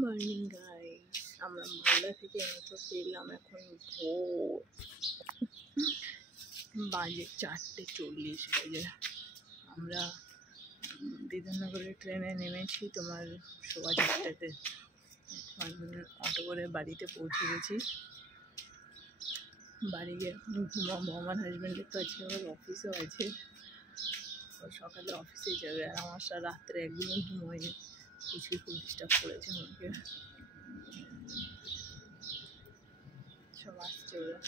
Morning guys, আমরা মালদা থেকে এনেছো ফিরলাম। এখন ভোর বাজে 4:40 বাজে। আমরা বিধাননগরের ট্রেনে নেমেছি তোমার 4:15-তে। এখন অটো করে বাড়িতে পৌঁছে গেছি। বাড়ি গিয়ে এখন ঘুমাবো। আমার হাজব্যান্ডের তো আছে, আবার অফিসও আছে, সকালে অফিসে যাবে। আর আমার রাত্রে একদিনও ঘুমোয়নি, কিছু খুব ডিস্টার্ব করেছে আমাকে। সব আসছে ওরা।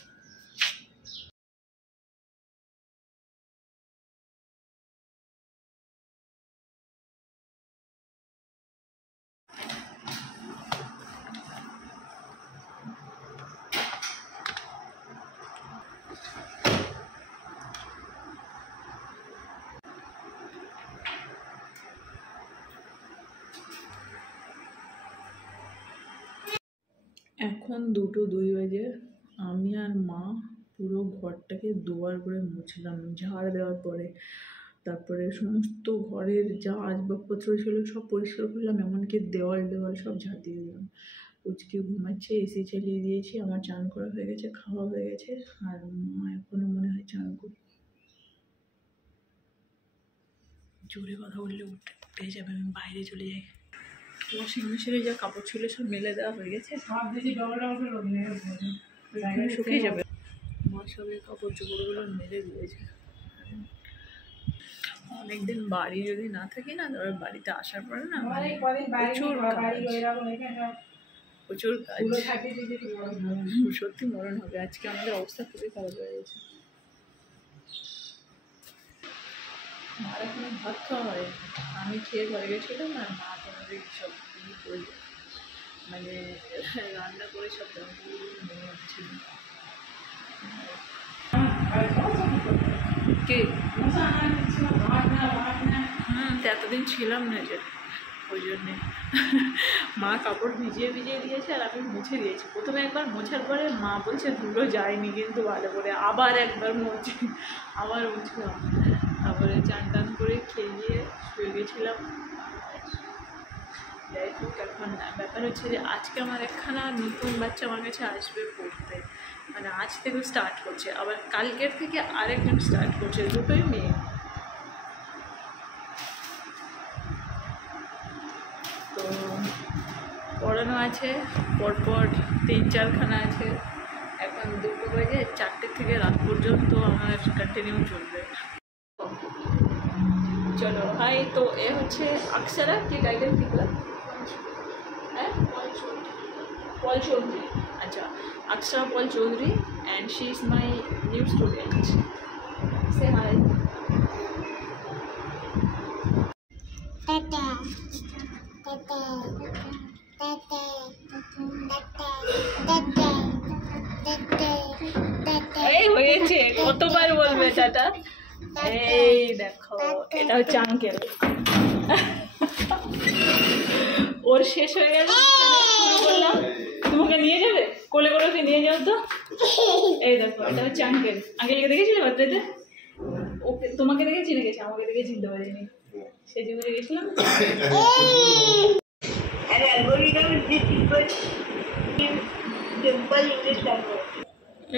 এখন 2:02 বাজে। আমি আর মা পুরো ঘরটাকে দুবার করে মুছলাম ঝাড় দেওয়ার পরে। তারপরে সমস্ত ঘরের যা আসবাবপত্র ছিল সব পরিষ্কার করলাম, এমনকি দেওয়াল সব ঝাড় দিয়ে দিলাম। পুচকে ঘুমাচ্ছে, এসি চালিয়ে দিয়েছি। আমার চান করা হয়ে গেছে, খাওয়া হয়ে গেছে। আর মা এখনো মনে হয় চান করবে। জোরে কথা বললে উঠে যাবে, আমি বাইরে চলে যাই। ওয়াশিং মেশিনে যা কাপড় ছিল সব মেলে দেওয়া হয়ে গেছে, শুকিয়ে যাবে। মা সবের কাপড় চোপড়গুলো মেলে দিয়েছে। অনেকদিন বাড়ি যদি না থাকি না, তবে বাড়িতে আসার পরে না প্রচুর কাজ, সত্যি মরণ হবে। আজকে আমাদের অবস্থা খুবই খারাপ হয়ে গেছে। মার এখন ভাত খাওয়া হয়, আমি খেয়ে ঘরে গেছিলাম। আর মা তোমাদের সব মানে রান্না করে সব মনে হচ্ছিল কি এতদিন ছিলাম না যে, ওই জন্যে মা কাপড় ভিজিয়ে দিয়েছে আর আমি মুছে দিয়েছি। প্রথমে একবার মোছার পরে মা বলছে ধুলো যায়নি কিন্তু ভালো করে, আবার একবার আবার মুছলাম। তারপরে চান টান করে খেয়ে শুয়ে গেছিলাম। যাই হোক, এখন ব্যাপার হচ্ছে যে আজকে আমার একখানা নতুন বাচ্চা আমার কাছে আসবে পড়তে, মানে আজ থেকে স্টার্ট করছে, আবার কালকের থেকে আরেকজন স্টার্ট করছে, দুটোই মেয়ে। তো পড়ানো আছে, পরপর 3-4খানা আছে। এখন 2টো বাজে, 4টে থেকে রাত পর্যন্ত আমার কন্টিনিউ চলবে। চলো হাই। তো এ হচ্ছে অক্ষরা, কি টাইটেল লিখলাম? হ্যাঁ, পল চৌধুরী। আচ্ছা, অক্ষরা পল Chowdhury, and she is my new student. Say hi. Tata. Tata. Tata. Tata. Tata. এই হয়েছে, কতবার বলবে টাটা? এই দেখো, এটা হচ্ছে আঙ্কেল। ওর শেষ হয়ে গেল, বললাম তোমাকে নিয়ে যাবে, কোলে করে ওকে নিয়ে যাও তো। এই দেখো, এটা হচ্ছে আঙ্কেল। আঙ্কেলকে দেখেছিলে বার্থডেতে? ওকে তোমাকে দেখে চিনে গেছে, আমাকে দেখে চিনতে পারিনি। সেই জন্য গেছিলাম।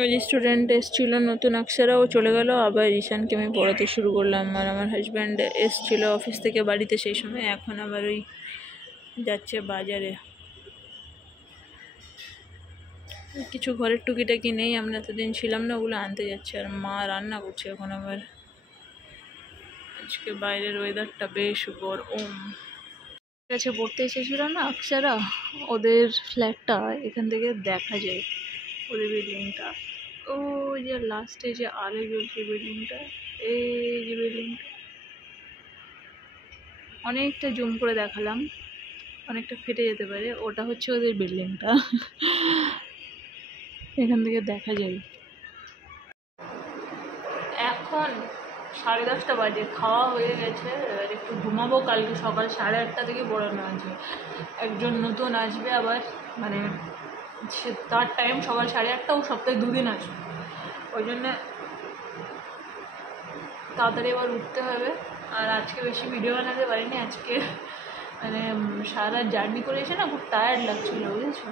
ওই স্টুডেন্ট এসেছিল নতুন, অক্ষরা, ও চলে গেল। আবার ঈশানকে আমি পড়াতে শুরু করলাম। আর আমার হাজব্যান্ড এসেছিল অফিস থেকে বাড়িতে সেই সময়। এখন আবার ওই যাচ্ছে বাজারে, কিছু ঘরের টুকিটাকি নেই, আমরা এতদিন ছিলাম না, ওগুলো আনতে যাচ্ছে। আর মা রান্না করছে এখন আবার। আজকে বাইরের ওয়েদারটা বেশ গরম। কাছে পড়তে এসেছিল না অক্ষরা, ওদের ফ্ল্যাটটা এখান থেকে দেখা যায়, ওদের বিল্ডিংটা। ও যে লাস্টে যে আলো জ্বলছে বিল্ডিংটা, এই যে বিল্ডিংটা, অনেকটা জুম করে দেখালাম, অনেকটা ফেটে যেতে পারে, ওটা হচ্ছে ওদের বিল্ডিংটা। এখান থেকে দেখা যায়। এখন 10:30 বাজে, খাওয়া হয়ে গেছে। এবার একটু ঘুমাবো। কালকে সকাল 8:30 থেকে পড়ানো আছে। একজন নতুন আসবে আবার, মানে সে তার টাইম সকাল 8:30, ও সপ্তাহে 2 দিন আসবে, ওই জন্যে তাড়াতাড়ি এবার উঠতে হবে। আর আজকে বেশি ভিডিও বানাতে পারিনি, আজকে মানে সারা রাত জার্নি করে এসে না খুব টায়ার্ড লাগছিলো, বুঝেছো।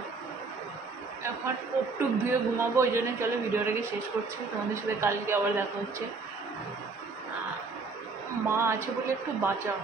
এখন মুখ টুক ধুয়ে ঘুমাবো, ওই জন্য চলো ভিডিওটাকে শেষ করছি। তোমাদের সাথে কালকে আবার দেখা হচ্ছে। মা আছে বলে একটু বাঁচা।